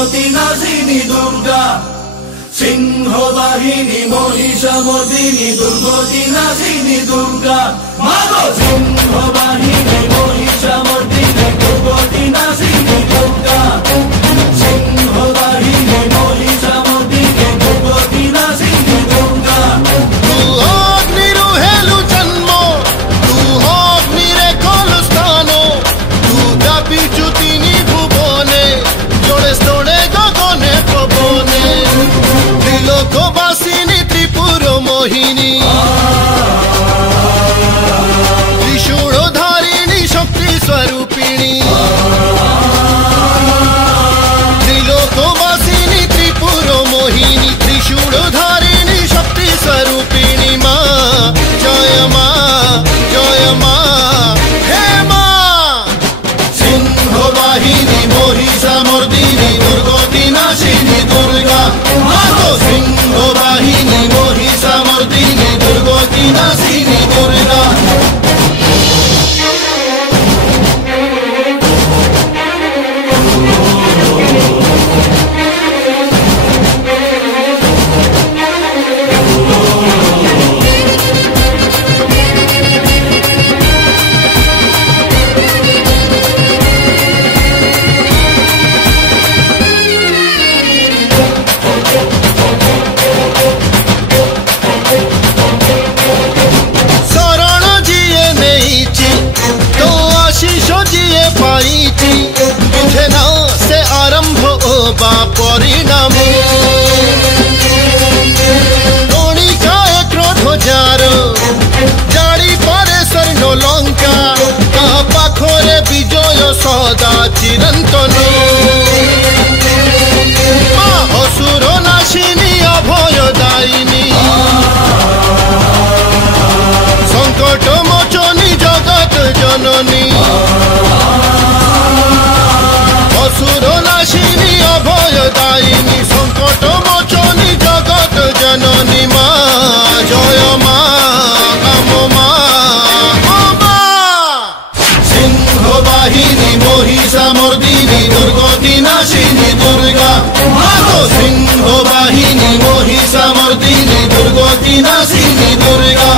দুর্গতি নাশিনী দুর্গা, সিংহ বাহিনী মহিষামর্দিনী দুর্গতি নাশিনী দুর্গা, মাগো সিংহ বাহিনী মহিষামর্দিনী দুর্গতি নাশিনী দুর্গা, সিংহ বাহিনী মহিষামর্দিনী দুর্গতি নাশিনী দুর্গা। মোহিনী ত্রিশূল ধারিণী শক্তি স্বরূপিণী, ত্রিলোকবাসিনী ত্রিপুর মোহিনী ত্রিশূল ধারিণী শক্তি স্বরূপিণী মা, জয় মা জয় মা হে মা। সিংহ বাহিনী মহিষামর্দিনী দুর্গতি নাশিনী দুর্গা, মাগো সিংহ বাহিনী মহিষামর্দিনী দুর্গতি নাশিনী দুর্গা। বুঝে না সে আরম্ভ ও বা পরিণাম, কণিকায় ক্রোধ যার জাড়ি পারে স্বর্ণ লঙ্কা, তা পাখরে বিজয় সদা চিরন্তন। মা অসুর নাশিনী অভয়দায়িনী, সংকট মোচনী জগৎ জননী, অসুর নাশিনী অভয়দায়িনী সংকট মোচনী জগৎ জননী মা, জয় মা কাম মা ও মা। সিংহ বাহিনী মহিষামর্দিনী দুর্গতি নাশিনী দুর্গা, মাগো সিংহ বাহিনী মহিষামর্দিনী দুর্গতি নাশিনী দুর্গা।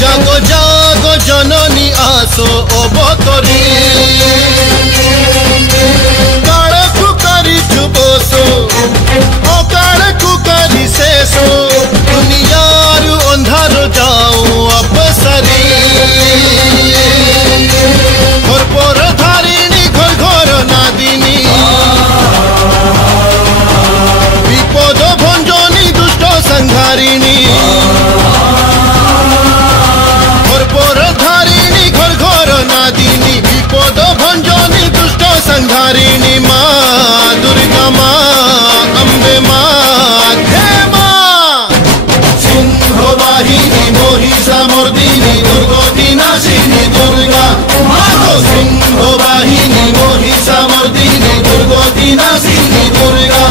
জাগো জাগো জননী আসো অবতরী, কাল কুকারি যুবস অকাল কুকারি শেষ, দুনিয়ার অন্ধার যাও অপসারি। ঘর পর ধারিণী ঘর ঘর নাদিনী, বিপদ ভঞ্জনী দুষ্ট সংহারিণী, বিপদ ভঞ্জনী দুষ্ট সংহারিণী মা, দুর্গা মা অম্বে মা হে মা। সিংহ বাহিনী মহিষামর্দিনী দুর্গতি নাশিনী দুর্গা, মাগো সিংহ বাহিনী মহিষামর্দিনী দুর্গতি নাশিনী দুর্গা।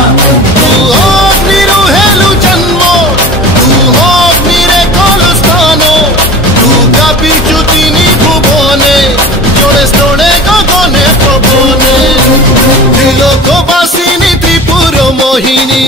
তু অগ্নির হেলু জন্ম, তু অগ্নিরে কল স্থান, তু কাঁপিছু তিনি ভুবনে, জোড়ে স্তোড়ে গগনে পবনে, ত্রিলোকবাসিনী ত্রিপুর মোহিনী।